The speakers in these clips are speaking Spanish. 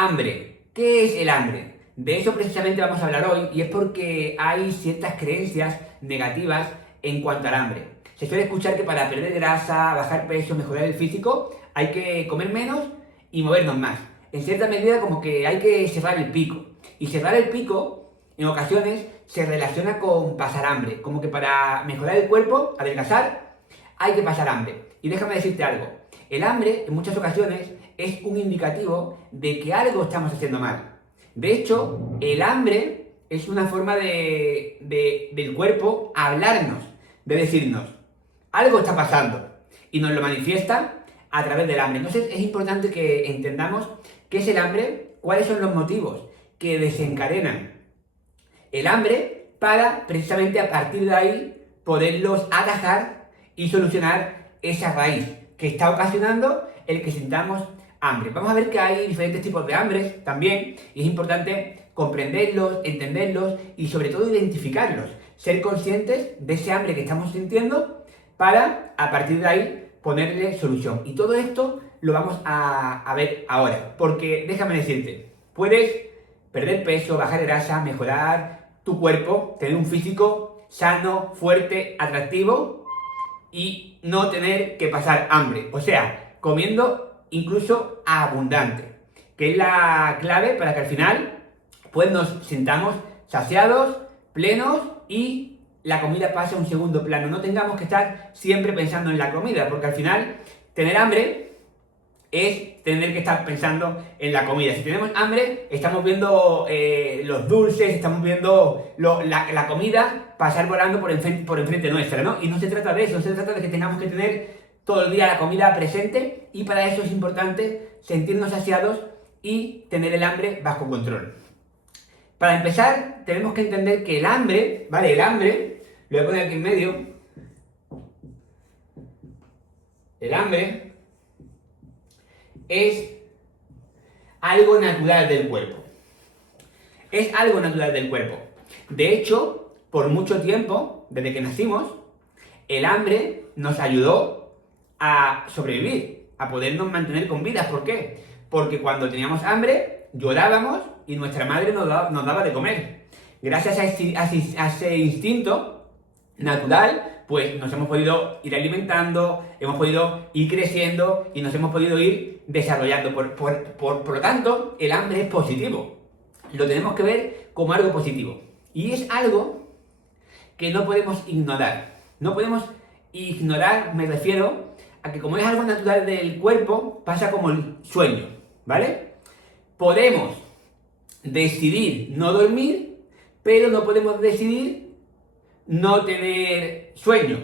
Hambre. ¿Qué es el hambre? De eso precisamente vamos a hablar hoy y es porque hay ciertas creencias negativas en cuanto al hambre. Se suele escuchar que para perder grasa, bajar peso, mejorar el físico, hay que comer menos y movernos más. En cierta medida como que hay que cerrar el pico. Y cerrar el pico, en ocasiones, se relaciona con pasar hambre. Como que para mejorar el cuerpo, adelgazar, hay que pasar hambre. Y déjame decirte algo. El hambre, en muchas ocasiones, es un indicativo de que algo estamos haciendo mal. De hecho, el hambre es una forma del cuerpo hablarnos, de decirnos, algo está pasando. Y nos lo manifiesta a través del hambre. Entonces es importante que entendamos qué es el hambre, cuáles son los motivos que desencadenan el hambre para precisamente a partir de ahí poderlos atajar y solucionar esa raíz que está ocasionando el que sintamos hambre. Vamos a ver que hay diferentes tipos de hambres también y es importante comprenderlos, entenderlos y sobre todo identificarlos, ser conscientes de ese hambre que estamos sintiendo para a partir de ahí ponerle solución. Y todo esto lo vamos a ver ahora, porque déjame decirte, puedes perder peso, bajar grasa, mejorar tu cuerpo, tener un físico sano, fuerte, atractivo y no tener que pasar hambre. O sea, comiendo incluso abundante, que es la clave para que al final pues nos sintamos saciados, plenos y la comida pase a un segundo plano. No tengamos que estar siempre pensando en la comida, porque al final tener hambre es tener que estar pensando en la comida. Si tenemos hambre, estamos viendo los dulces, estamos viendo la comida pasar volando por enfrente nuestra, ¿no? Y no se trata de eso, se trata de que tengamos que tener todo el día la comida presente y para eso es importante sentirnos saciados y tener el hambre bajo control. Para empezar, tenemos que entender que el hambre, ¿vale? El hambre, lo voy a poner aquí en medio. El hambre es algo natural del cuerpo. Es algo natural del cuerpo. De hecho, por mucho tiempo, desde que nacimos, el hambre nos ayudó a sobrevivir, a podernos mantener con vida. ¿Por qué? Porque cuando teníamos hambre, llorábamos y nuestra madre nos daba de comer. Gracias a ese instinto natural, pues nos hemos podido ir alimentando, hemos podido ir creciendo y nos hemos podido ir desarrollando. Por lo tanto, el hambre es positivo. Lo tenemos que ver como algo positivo. Y es algo que no podemos ignorar. No podemos ignorar, me refiero a que como es algo natural del cuerpo, pasa como el sueño, ¿vale? Podemos decidir no dormir, pero no podemos decidir no tener sueño.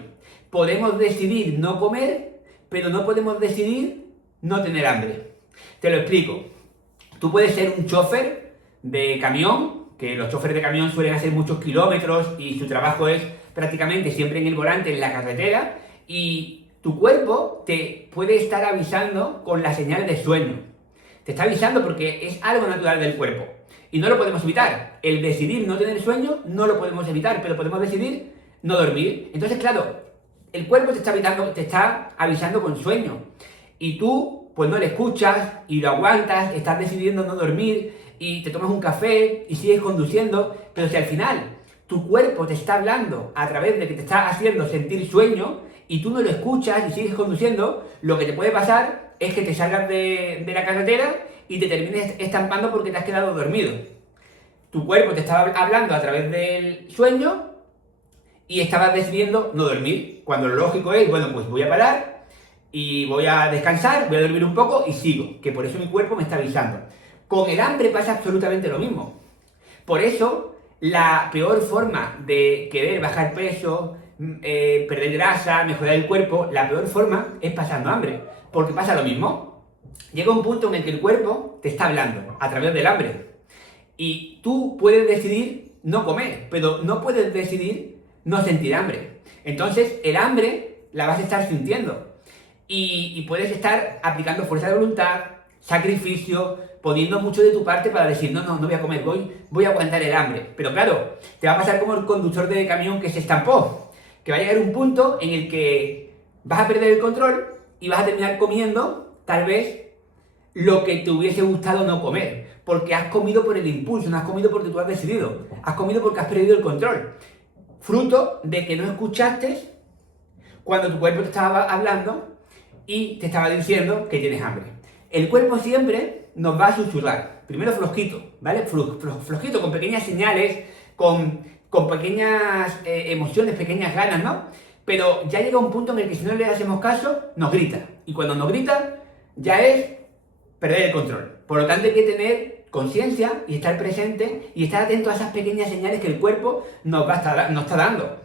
Podemos decidir no comer, pero no podemos decidir no tener hambre. Te lo explico. Tú puedes ser un chofer de camión, que los choferes de camión suelen hacer muchos kilómetros y su trabajo es prácticamente siempre en el volante, en la carretera, y tu cuerpo te puede estar avisando con la señal de sueño. Te está avisando porque es algo natural del cuerpo. Y no lo podemos evitar. El decidir no tener sueño no lo podemos evitar, pero podemos decidir no dormir. Entonces, claro, el cuerpo te está avisando con sueño. Y tú, pues no le escuchas y lo aguantas, estás decidiendo no dormir y te tomas un café y sigues conduciendo. Pero si al final tu cuerpo te está hablando a través de que te está haciendo sentir sueño y tú no lo escuchas y sigues conduciendo, lo que te puede pasar es que te salgas de la carretera y te termines estampando porque te has quedado dormido. Tu cuerpo te estaba hablando a través del sueño y estabas decidiendo no dormir, cuando lo lógico es, bueno, pues voy a parar y voy a descansar, voy a dormir un poco y sigo, que por eso mi cuerpo me está avisando. Con el hambre pasa absolutamente lo mismo. Por eso, la peor forma de querer bajar peso, perder grasa, mejorar el cuerpo, la peor forma es pasando hambre, porque pasa lo mismo. Llega un punto en el que el cuerpo te está hablando a través del hambre y tú puedes decidir no comer, pero no puedes decidir no sentir hambre. Entonces el hambre la vas a estar sintiendo y puedes estar aplicando fuerza de voluntad, sacrificio, poniendo mucho de tu parte para decir no voy a comer, voy a aguantar el hambre. Pero claro, te va a pasar como el conductor de camión que se estampó, que va a llegar un punto en el que vas a perder el control y vas a terminar comiendo tal vez lo que te hubiese gustado no comer, porque has comido por el impulso, no has comido porque tú has decidido, has comido porque has perdido el control, fruto de que no escuchaste cuando tu cuerpo te estaba hablando y te estaba diciendo que tienes hambre. El cuerpo siempre nos va a susurrar, primero flojito, ¿vale? Flojito, con pequeñas señales, con pequeñas emociones, pequeñas ganas, ¿no? Pero ya llega un punto en el que si no le hacemos caso, nos grita. Y cuando nos grita, ya es perder el control. Por lo tanto, hay que tener conciencia y estar presente y estar atento a esas pequeñas señales que el cuerpo nos está dando.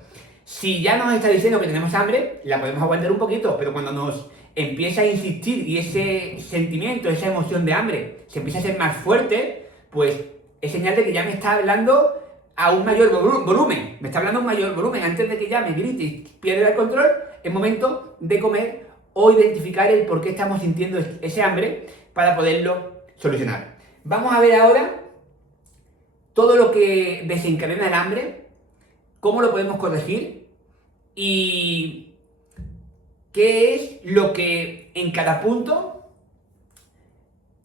Si ya nos está diciendo que tenemos hambre, la podemos aguantar un poquito, pero cuando nos empieza a insistir y ese sentimiento, esa emoción de hambre se empieza a hacer más fuerte, pues es señal de que ya me está hablando a un mayor volumen. Me está hablando a un mayor volumen. Antes de que ya me grite y pierda el control, es momento de comer o identificar el por qué estamos sintiendo ese hambre para poderlo solucionar. Vamos a ver ahora todo lo que desencadena el hambre, cómo lo podemos corregir y qué es lo que en cada punto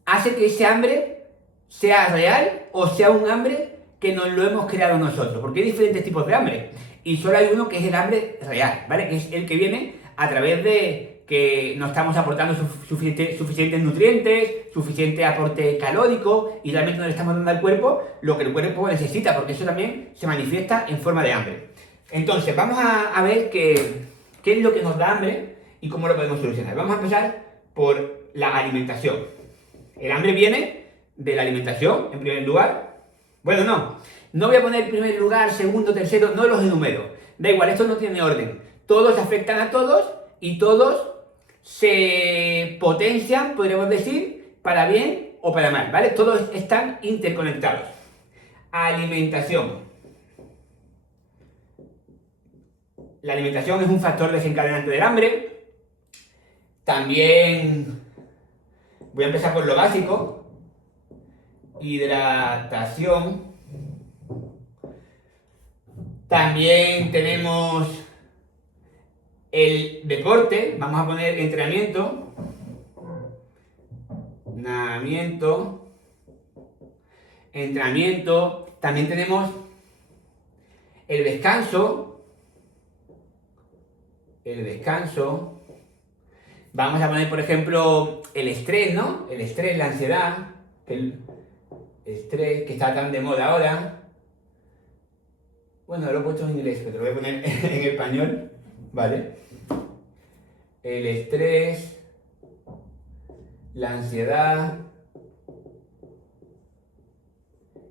hace que ese hambre sea real o sea un hambre que nos lo hemos creado nosotros, porque hay diferentes tipos de hambre y solo hay uno que es el hambre real, ¿vale? Que es el que viene a través de que no estamos aportando suficientes nutrientes, suficiente aporte calórico y realmente no le estamos dando al cuerpo lo que el cuerpo necesita, porque eso también se manifiesta en forma de hambre. Entonces, vamos a ver qué es lo que nos da hambre y cómo lo podemos solucionar. Vamos a empezar por la alimentación. El hambre viene de la alimentación, en primer lugar. Bueno, no voy a poner primer lugar, segundo, tercero, no los enumero. Da igual, esto no tiene orden. Todos afectan a todos y todos se potencian, podríamos decir, para bien o para mal, ¿vale? Todos están interconectados. Alimentación. La alimentación es un factor desencadenante del hambre. También voy a empezar por lo básico. Hidratación. También tenemos el deporte. Vamos a poner entrenamiento. Entrenamiento. También tenemos el descanso. Vamos a poner, por ejemplo, el estrés, ¿no? El estrés, la ansiedad, el estrés que está tan de moda ahora. Bueno, lo he puesto en inglés, pero lo voy a poner en español, ¿vale? El estrés, la ansiedad,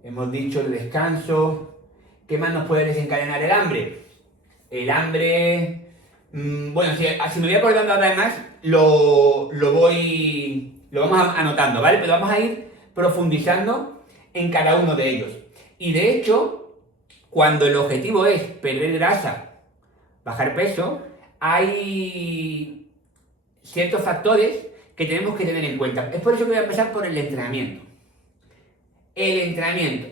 hemos dicho el descanso. ¿Qué más nos puede desencadenar el hambre? El hambre... Bueno, si me voy acordando ahora más, lo vamos anotando, ¿vale? Pero vamos a ir profundizando en cada uno de ellos. Y de hecho, cuando el objetivo es perder grasa, bajar peso, hay ciertos factores que tenemos que tener en cuenta. Es por eso que voy a empezar por el entrenamiento. El entrenamiento.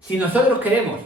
Si nosotros queremos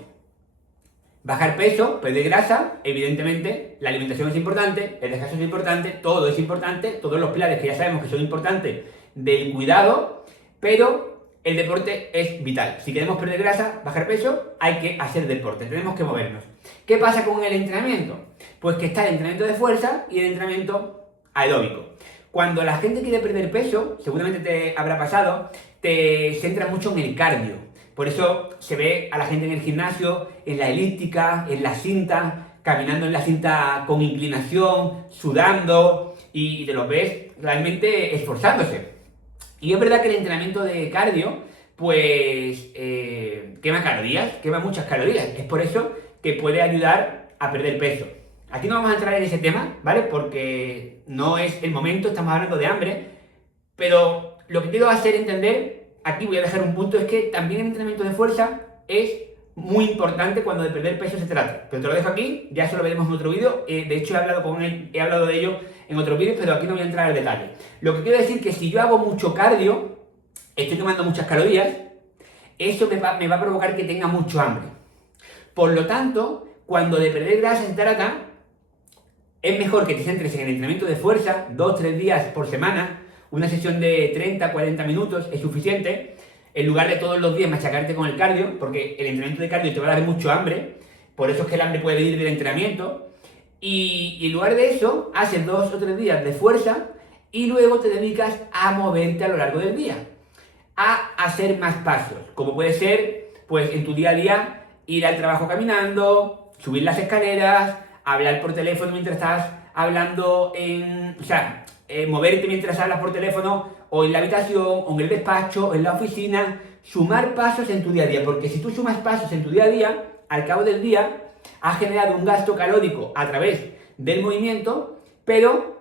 bajar peso, perder grasa, evidentemente la alimentación es importante, el descanso es importante, todo es importante, todos los pilares que ya sabemos que son importantes del cuidado, pero el deporte es vital. Si queremos perder grasa, bajar peso, hay que hacer deporte, tenemos que movernos. ¿Qué pasa con el entrenamiento? Pues que está el entrenamiento de fuerza y el entrenamiento aeróbico. Cuando la gente quiere perder peso, seguramente te habrá pasado, te centra mucho en el cardio. Por eso se ve a la gente en el gimnasio, en la elíptica, en la cinta, caminando en la cinta con inclinación, sudando y te los ves realmente esforzándose. Y es verdad que el entrenamiento de cardio, pues quema calorías, quema muchas calorías. Es por eso que puede ayudar a perder peso. Aquí no vamos a entrar en ese tema, ¿vale? Porque no es el momento, estamos hablando de hambre. Pero lo que quiero hacer entender... Aquí voy a dejar un punto, es que también el entrenamiento de fuerza es muy importante cuando de perder peso se trata. Pero te lo dejo aquí, ya eso lo veremos en otro vídeo. De hecho, he hablado de ello en otros vídeos, pero aquí no voy a entrar al detalle. Lo que quiero decir es que si yo hago mucho cardio, estoy quemando muchas calorías, eso me va a provocar que tenga mucho hambre. Por lo tanto, cuando de perder grasa se trata, es mejor que te centres en el entrenamiento de fuerza 2-3 días por semana, Una sesión de 30-40 minutos es suficiente, en lugar de todos los días machacarte con el cardio, porque el entrenamiento de cardio te va a dar mucho hambre, por eso es que el hambre puede venir del entrenamiento, y en lugar de eso, haces 2 o 3 días de fuerza y luego te dedicas a moverte a lo largo del día, a hacer más pasos, como puede ser, pues en tu día a día, ir al trabajo caminando, subir las escaleras, hablar por teléfono mientras estás hablando moverte mientras hablas por teléfono, o en la habitación, o en el despacho, o en la oficina, sumar pasos en tu día a día, porque si tú sumas pasos en tu día a día, al cabo del día, has generado un gasto calórico a través del movimiento, pero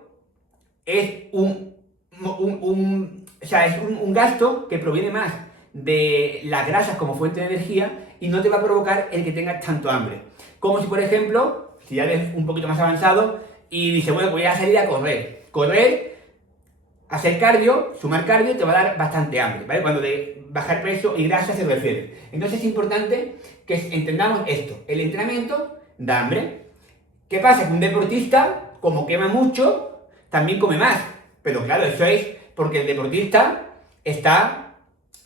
es un gasto que proviene más de las grasas como fuente de energía y no te va a provocar el que tengas tanto hambre. Como si, por ejemplo, si ya eres un poquito más avanzado y dices, bueno, voy a salir a correr. Correr, hacer cardio, sumar cardio, te va a dar bastante hambre, ¿vale? Cuando de bajar peso y grasa se refiere. Entonces es importante que entendamos esto. El entrenamiento da hambre. ¿Qué pasa? Que un deportista, como quema mucho, también come más. Pero claro, eso es porque el deportista está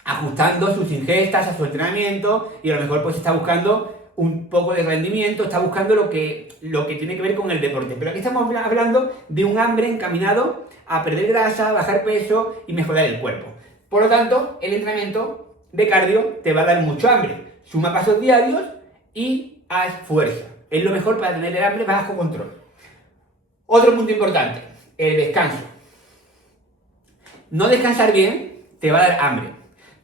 ajustando sus ingestas a su entrenamiento y a lo mejor pues está buscando un poco de rendimiento, está buscando lo que tiene que ver con el deporte. Pero aquí estamos hablando de un hambre encaminado a perder grasa, bajar peso y mejorar el cuerpo. Por lo tanto, el entrenamiento de cardio te va a dar mucho hambre. Suma pasos diarios y haz fuerza. Es lo mejor para tener el hambre bajo control. Otro punto importante, el descanso. No descansar bien te va a dar hambre.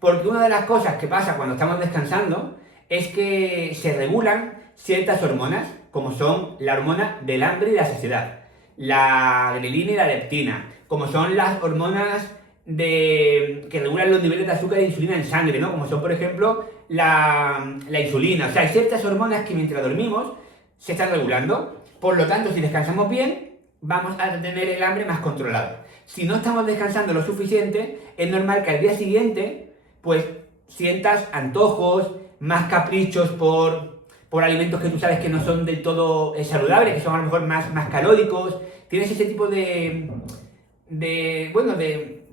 Porque una de las cosas que pasa cuando estamos descansando es que se regulan ciertas hormonas, como son la hormona del hambre y la saciedad, la grelina y la leptina, como son las hormonas que regulan los niveles de azúcar e insulina en sangre, ¿no? Como son, por ejemplo, la insulina. O sea, hay ciertas hormonas que mientras dormimos se están regulando. Por lo tanto, si descansamos bien, vamos a tener el hambre más controlado. Si no estamos descansando lo suficiente, es normal que al día siguiente, pues, sientas antojos, más caprichos por alimentos que tú sabes que no son del todo saludables, que son a lo mejor más calóricos. Tienes ese tipo de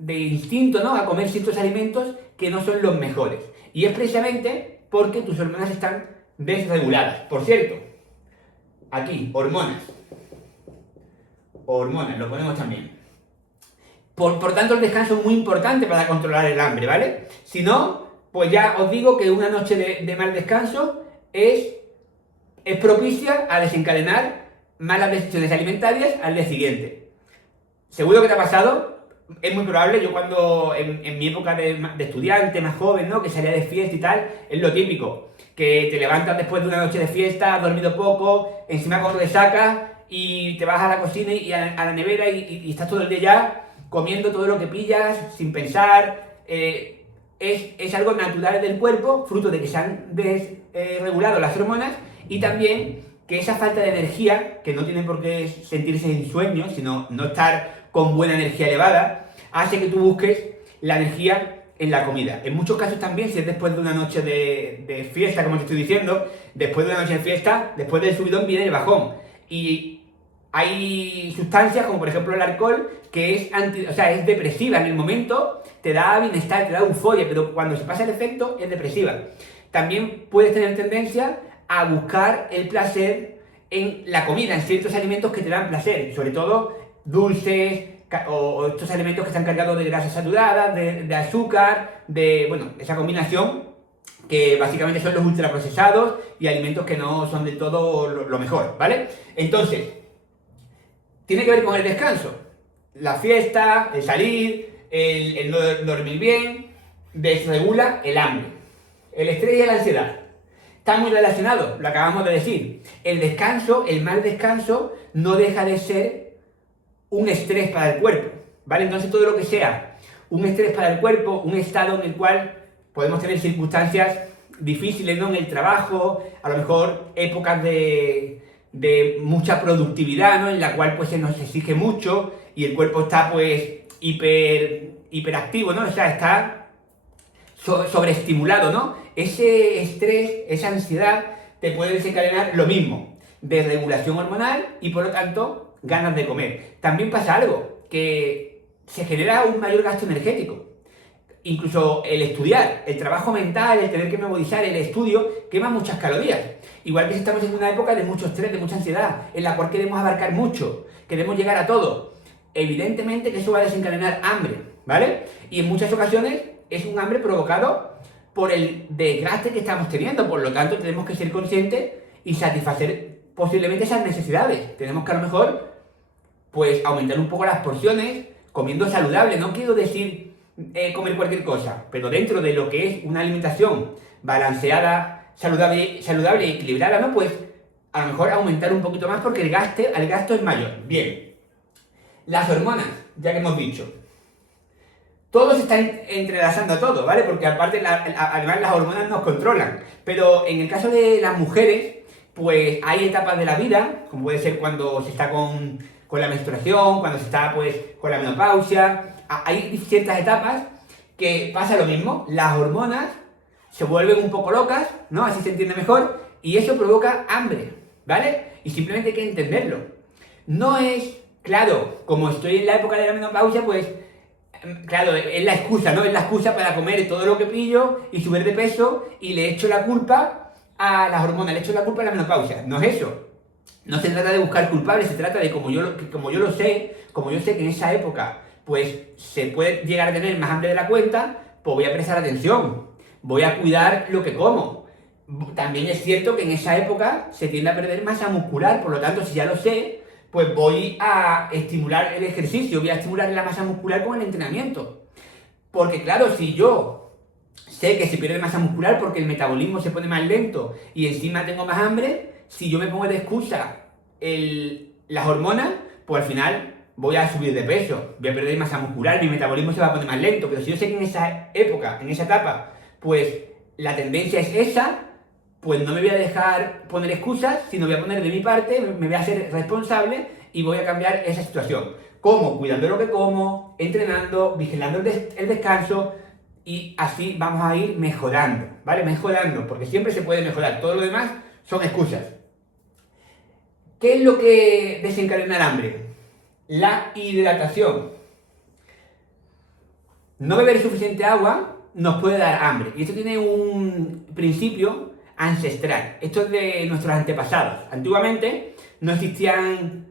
instinto, ¿no? A comer ciertos alimentos que no son los mejores. Y es precisamente porque tus hormonas están desreguladas. Por cierto, aquí, hormonas. Hormonas, lo ponemos también. Por tanto, el descanso es muy importante para controlar el hambre, ¿vale? Si no, pues ya os digo que una noche de mal descanso es propicia a desencadenar malas decisiones alimentarias al día siguiente. Seguro que te ha pasado, es muy probable. Yo cuando, en mi época de estudiante, más joven, ¿no? Que salía de fiesta y tal, es lo típico. Que te levantas después de una noche de fiesta, has dormido poco, encima con resaca, y te vas a la cocina y a la nevera y estás todo el día ya comiendo todo lo que pillas, sin pensar. Es algo natural del cuerpo, fruto de que se han desregulado las hormonas, y también que esa falta de energía, que no tiene por qué sentirse en sueño, sino no estar con buena energía elevada, hace que tú busques la energía en la comida. En muchos casos también, si es después de una noche de fiesta, como te estoy diciendo, después de una noche de fiesta, después del subidón viene el bajón. Y hay sustancias, como por ejemplo el alcohol, que es depresiva en el momento, te da bienestar, te da euforia, pero cuando se pasa el efecto es depresiva. También puedes tener tendencia a buscar el placer en la comida, en ciertos alimentos que te dan placer, sobre todo dulces o estos alimentos que están cargados de grasas saturadas, de azúcar, esa combinación que básicamente son los ultraprocesados y alimentos que no son del todo lo mejor, ¿vale? Entonces, tiene que ver con el descanso. La fiesta, el salir, el no dormir bien, desregula el hambre. El estrés y la ansiedad están muy relacionados, lo acabamos de decir. El descanso, el mal descanso, no deja de ser un estrés para el cuerpo, ¿vale? Entonces todo lo que sea un estrés para el cuerpo, un estado en el cual podemos tener circunstancias difíciles, ¿no? En el trabajo, a lo mejor épocas de mucha productividad, ¿no? En la cual pues se nos exige mucho y el cuerpo está pues hiperactivo, ¿no? O sea, está sobreestimulado, ¿no? Ese estrés, esa ansiedad te puede desencadenar lo mismo, desregulación hormonal y por lo tanto ganas de comer. También pasa algo, que se genera un mayor gasto energético. Incluso el estudiar, el trabajo mental, el tener que memorizar, el estudio, quema muchas calorías. Igual que si estamos en una época de mucho estrés, de mucha ansiedad, en la cual queremos abarcar mucho, queremos llegar a todo. Evidentemente que eso va a desencadenar hambre, ¿vale? Y en muchas ocasiones es un hambre provocado por el desgaste que estamos teniendo. Por lo tanto, tenemos que ser conscientes y satisfacer posiblemente esas necesidades. Tenemos que a lo mejor, pues, aumentar un poco las porciones, comiendo saludable. No quiero decir comer cualquier cosa, pero dentro de lo que es una alimentación balanceada, saludable y equilibrada, ¿no? Pues a lo mejor aumentar un poquito más porque el gasto es mayor. Bien, las hormonas, ya que hemos dicho, todo se está entrelazando a todo, ¿vale? Porque aparte, además las hormonas nos controlan, pero en el caso de las mujeres, pues hay etapas de la vida, como puede ser cuando se está con la menstruación, cuando se está pues con la menopausia. Hay ciertas etapas que pasa lo mismo, las hormonas se vuelven un poco locas, ¿no? Así se entiende mejor, y eso provoca hambre, ¿vale? Y simplemente hay que entenderlo. No es, claro, como estoy en la época de la menopausia, pues, claro, es la excusa, ¿no? Es la excusa para comer todo lo que pillo y subir de peso y le echo la culpa a las hormonas, le echo la culpa a la menopausia. No es eso. No se trata de buscar culpables, se trata de como yo sé que en esa época pues se puede llegar a tener más hambre de la cuenta, pues voy a prestar atención, voy a cuidar lo que como. También es cierto que en esa época se tiende a perder masa muscular, por lo tanto, si ya lo sé, pues voy a estimular el ejercicio, voy a estimular la masa muscular con el entrenamiento. Porque claro, si yo sé que se pierde masa muscular porque el metabolismo se pone más lento y encima tengo más hambre, si yo me pongo de excusa las hormonas, pues al final voy a subir de peso, voy a perder masa muscular, mi metabolismo se va a poner más lento. Pero si yo sé que en esa época, en esa etapa, pues la tendencia es esa, pues no me voy a dejar poner excusas, sino voy a poner de mi parte, me voy a ser responsable y voy a cambiar esa situación. ¿Cómo? Cuidando lo que como, entrenando, vigilando el descanso, y así vamos a ir mejorando, ¿vale? Mejorando, porque siempre se puede mejorar. Todo lo demás son excusas. ¿Qué es lo que desencadena el hambre? La hidratación. No beber suficiente agua nos puede dar hambre. Y esto tiene un principio ancestral. Esto es de nuestros antepasados. Antiguamente no existían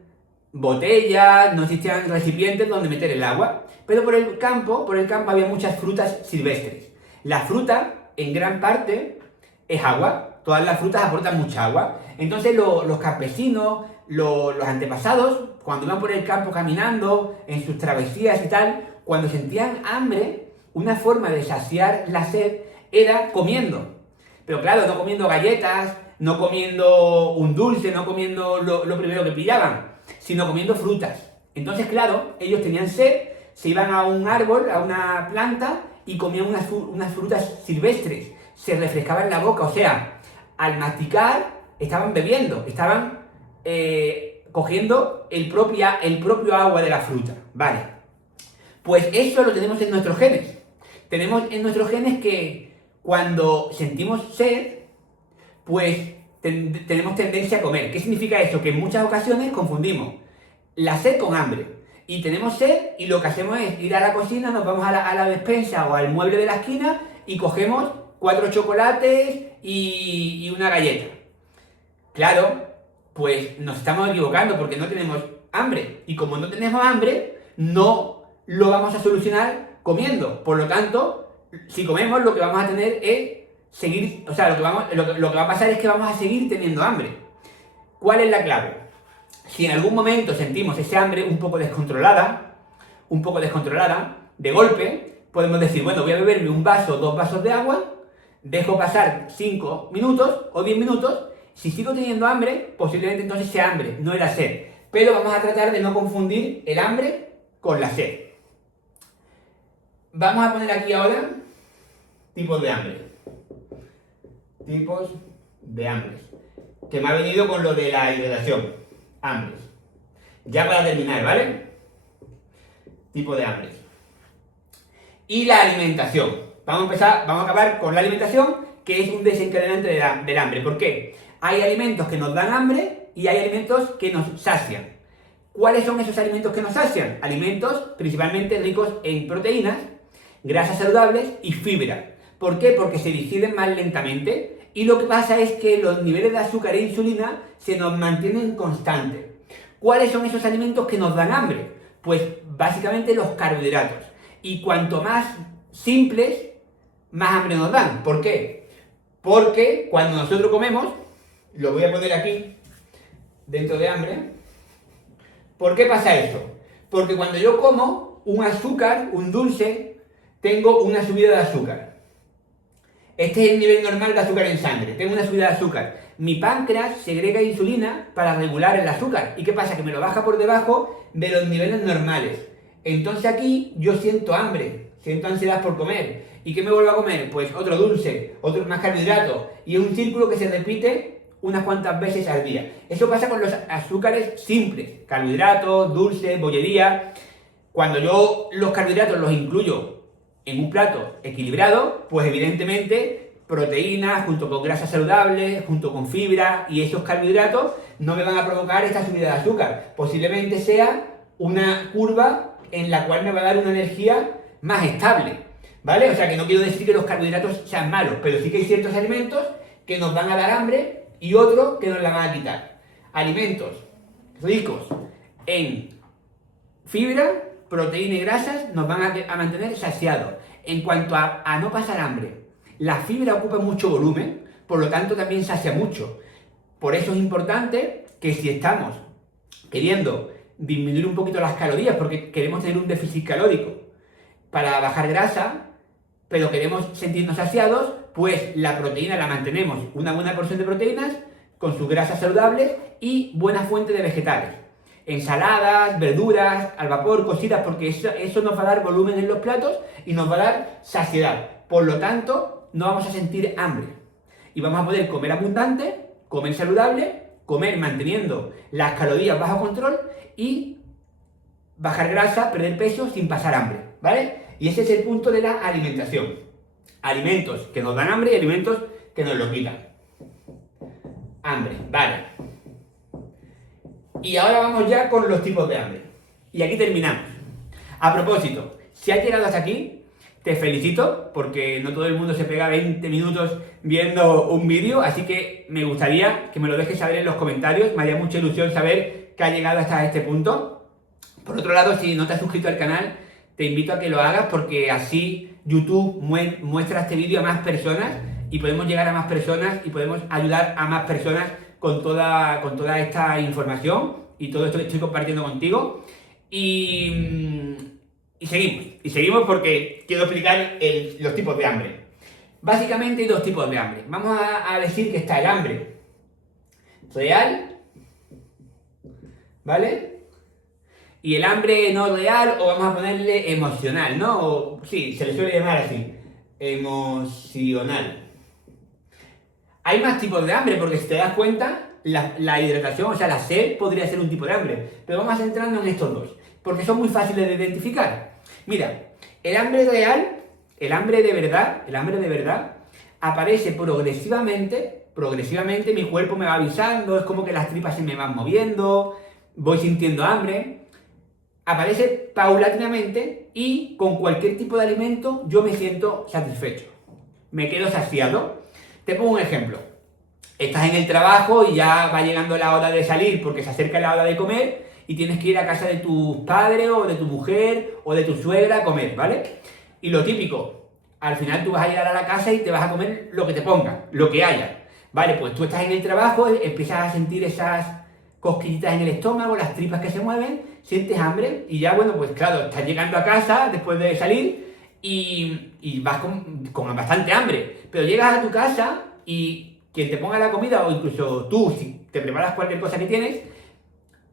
botellas, no existían recipientes donde meter el agua, pero por el campo había muchas frutas silvestres. La fruta, en gran parte, es agua. Todas las frutas aportan mucha agua. Entonces los campesinos, los antepasados, cuando iban por el campo caminando, en sus travesías y tal, cuando sentían hambre, una forma de saciar la sed era comiendo. Pero claro, no comiendo galletas, no comiendo un dulce, no comiendo lo primero que pillaban, sino comiendo frutas. Entonces, claro, ellos tenían sed, se iban a un árbol, a una planta, y comían unas frutas silvestres. Se refrescaban la boca, o sea, al masticar, estaban bebiendo, estaban cogiendo el propio agua de la fruta, ¿vale? Pues eso lo tenemos en nuestros genes. Tenemos en nuestros genes que cuando sentimos sed, pues tenemos tendencia a comer. ¿Qué significa eso? Que en muchas ocasiones confundimos la sed con hambre. Y tenemos sed y lo que hacemos es ir a la cocina, nos vamos a la despensa o al mueble de la esquina y cogemos 4 chocolates y una galleta. Claro, pues nos estamos equivocando porque no tenemos hambre. Y como no tenemos hambre, no lo vamos a solucionar comiendo. Por lo tanto, si comemos, lo que vamos a tener es seguir, o sea, lo que va a pasar es que vamos a seguir teniendo hambre. ¿Cuál es la clave? Si en algún momento sentimos ese hambre un poco descontrolada, de golpe, podemos decir, bueno, voy a beberme un vaso, 2 vasos de agua, dejo pasar 5 minutos o 10 minutos, si sigo teniendo hambre, posiblemente entonces sea hambre, no era sed. Pero vamos a tratar de no confundir el hambre con la sed. Vamos a poner aquí ahora tipos de hambre. Tipos de hambre. Que me ha venido con lo de la hidratación. Hambres. Ya para terminar, ¿vale? Tipo de hambres. Y la alimentación. Vamos a acabar con la alimentación, que es un desencadenante del hambre. ¿Por qué? Hay alimentos que nos dan hambre y hay alimentos que nos sacian. ¿Cuáles son esos alimentos que nos sacian? Alimentos principalmente ricos en proteínas, grasas saludables y fibra. ¿Por qué? Porque se digieren más lentamente y lo que pasa es que los niveles de azúcar e insulina se nos mantienen constantes. ¿Cuáles son esos alimentos que nos dan hambre? Pues básicamente los carbohidratos. Y cuanto más simples, más hambre nos dan. ¿Por qué? Porque cuando nosotros comemos, lo voy a poner aquí, dentro de hambre. ¿Por qué pasa eso? Porque cuando yo como un azúcar, un dulce, tengo una subida de azúcar. Este es el nivel normal de azúcar en sangre. Tengo una subida de azúcar. Mi páncreas segrega insulina para regular el azúcar. ¿Y qué pasa? Que me lo baja por debajo de los niveles normales. Entonces aquí yo siento hambre, siento ansiedad por comer. ¿Y qué me vuelvo a comer? Pues otro dulce, otro más carbohidratos. Y es un círculo que se repite unas cuantas veces al día. Eso pasa con los azúcares simples. Carbohidratos, dulces, bollería. Cuando yo los carbohidratos los incluyo en un plato equilibrado, pues evidentemente proteínas junto con grasas saludables, junto con fibra y esos carbohidratos no me van a provocar esta subida de azúcar. Posiblemente sea una curva en la cual me va a dar una energía más estable, ¿vale? O sea que no quiero decir que los carbohidratos sean malos, pero sí que hay ciertos alimentos que nos van a dar hambre y otros que nos la van a quitar. Alimentos ricos en fibra, proteína y grasas nos van a mantener saciados. En cuanto a no pasar hambre, la fibra ocupa mucho volumen, por lo tanto también sacia mucho. Por eso es importante que si estamos queriendo disminuir un poquito las calorías, porque queremos tener un déficit calórico para bajar grasa, pero queremos sentirnos saciados, pues la proteína la mantenemos, una buena porción de proteínas con sus grasas saludables y buena fuente de vegetales. Ensaladas, verduras, al vapor, cocidas, porque eso nos va a dar volumen en los platos y nos va a dar saciedad. Por lo tanto, no vamos a sentir hambre. Y vamos a poder comer abundante, comer saludable, comer manteniendo las calorías bajo control y bajar grasa, perder peso sin pasar hambre, ¿vale? Y ese es el punto de la alimentación. Alimentos que nos dan hambre y alimentos que nos lo quitan. Hambre, vale. Y ahora vamos ya con los tipos de hambre. Y aquí terminamos. A propósito, si has llegado hasta aquí, te felicito porque no todo el mundo se pega 20 minutos viendo un vídeo, así que me gustaría que me lo dejes saber en los comentarios. Me haría mucha ilusión saber que has llegado hasta este punto. Por otro lado, si no te has suscrito al canal, te invito a que lo hagas porque así YouTube muestra este vídeo a más personas y podemos llegar a más personas y podemos ayudar a más personas con toda esta información y todo esto que estoy compartiendo contigo. Y seguimos porque quiero explicar los tipos de hambre. Básicamente hay dos tipos de hambre. Vamos a decir que está el hambre real, ¿vale? Y el hambre no real, o vamos a ponerle emocional, ¿no? O, sí, se le suele llamar así, emocional. Hay más tipos de hambre porque si te das cuenta, la hidratación, o sea, la sed podría ser un tipo de hambre. Pero vamos a centrarnos en estos dos, porque son muy fáciles de identificar. Mira, el hambre real, el hambre de verdad, aparece progresivamente, mi cuerpo me va avisando, es como que las tripas se me van moviendo, voy sintiendo hambre. Aparece paulatinamente y con cualquier tipo de alimento yo me siento satisfecho, me quedo saciado. Te pongo un ejemplo. Estás en el trabajo y ya va llegando la hora de salir porque se acerca la hora de comer y tienes que ir a casa de tus padres o de tu mujer o de tu suegra a comer, ¿vale? Y lo típico, al final tú vas a llegar a la casa y te vas a comer lo que te pongan, lo que haya. Vale, pues tú estás en el trabajo, empiezas a sentir esas cosquillitas en el estómago, las tripas que se mueven, sientes hambre y ya, bueno, pues claro, estás llegando a casa después de salir y vas con bastante hambre. Pero llegas a tu casa y quien te ponga la comida, o incluso tú, si te preparas cualquier cosa que tienes,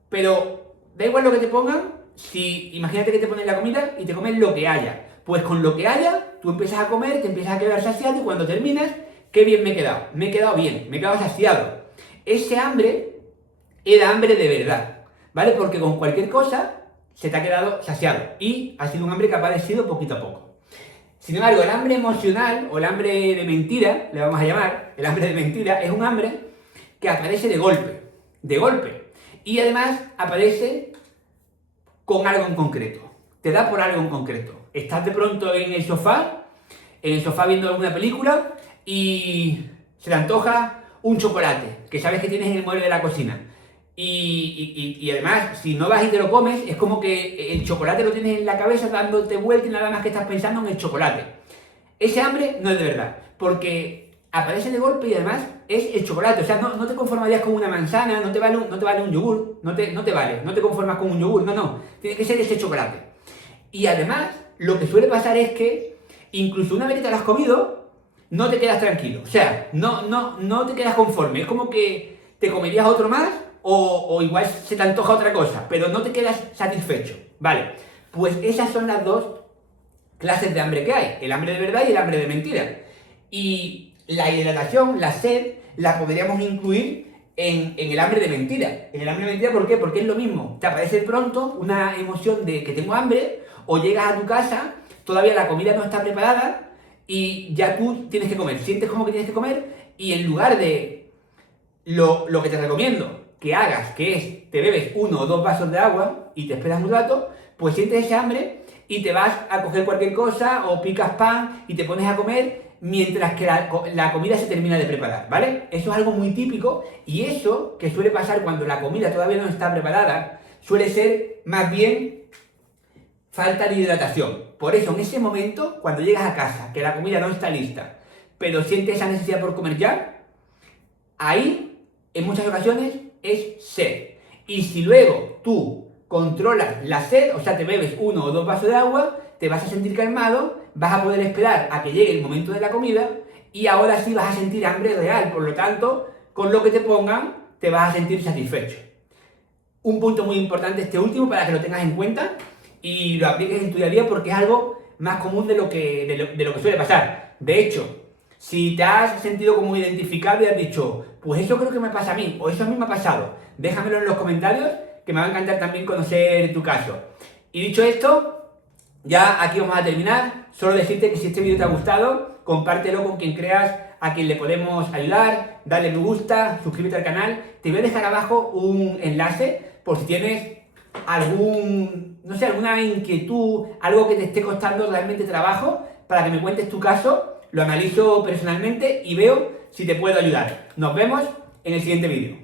pero da igual lo que te pongan, imagínate que te ponen la comida y te comes lo que haya. Pues con lo que haya, tú empiezas a comer, te empiezas a quedar saciado y cuando terminas, qué bien me he quedado. Me he quedado bien, me he quedado saciado. Ese hambre era hambre de verdad, ¿vale? Porque con cualquier cosa se te ha quedado saciado y ha sido un hambre que ha aparecido poquito a poco. Sin embargo, el hambre emocional, o el hambre de mentira, le vamos a llamar, el hambre de mentira, es un hambre que aparece de golpe, y además aparece con algo en concreto. Te da por algo en concreto. Estás de pronto en el sofá viendo alguna película y se te antoja un chocolate que sabes que tienes en el mueble de la cocina. Y además, si no vas y te lo comes, es como que el chocolate lo tienes en la cabeza dándote vuelta y nada más que estás pensando en el chocolate. Ese hambre no es de verdad, porque aparece de golpe y además es el chocolate. O sea, no te conformarías con una manzana, no te vale un yogur, no te conformas con un yogur, no, tiene que ser ese chocolate. Y además, lo que suele pasar es que incluso una vez que te lo has comido, no te quedas tranquilo. O sea, no te quedas conforme. Es como que te comerías otro más o igual se te antoja otra cosa, pero no te quedas satisfecho. Vale, pues esas son las dos clases de hambre que hay. El hambre de verdad y el hambre de mentira. Y la hidratación, la sed, la podríamos incluir en el hambre de mentira. En el hambre de mentira, ¿por qué? Porque es lo mismo. Te aparece de pronto una emoción de que tengo hambre, o llegas a tu casa, todavía la comida no está preparada y ya tú tienes que comer. Sientes como que tienes que comer y en lugar de lo que te recomiendo que hagas, que es te bebes 1 o 2 vasos de agua y te esperas un rato, pues sientes ese hambre y te vas a coger cualquier cosa o picas pan y te pones a comer mientras que la comida se termina de preparar, ¿vale? Eso es algo muy típico y eso que suele pasar cuando la comida todavía no está preparada suele ser más bien falta de hidratación. Por eso en ese momento, cuando llegas a casa, que la comida no está lista, pero sientes esa necesidad por comer ya, ahí en muchas ocasiones es sed. Y si luego tú controlas la sed, o sea, te bebes 1 o 2 vasos de agua, te vas a sentir calmado, vas a poder esperar a que llegue el momento de la comida y ahora sí vas a sentir hambre real. Por lo tanto, con lo que te pongan, te vas a sentir satisfecho. Un punto muy importante este último para que lo tengas en cuenta y lo apliques en tu día a día porque es algo más común de lo que suele pasar. De hecho, si te has sentido como identificado y has dicho, pues eso creo que me pasa a mí, o eso a mí me ha pasado, déjamelo en los comentarios, que me va a encantar también conocer tu caso. Y dicho esto, ya aquí vamos a terminar. Solo decirte que si este vídeo te ha gustado, compártelo con quien creas a quien le podemos ayudar, dale me gusta, suscríbete al canal. Te voy a dejar abajo un enlace por si tienes alguna inquietud, algo que te esté costando realmente trabajo, para que me cuentes tu caso, lo analizo personalmente y veo si te puedo ayudar. Nos vemos en el siguiente vídeo.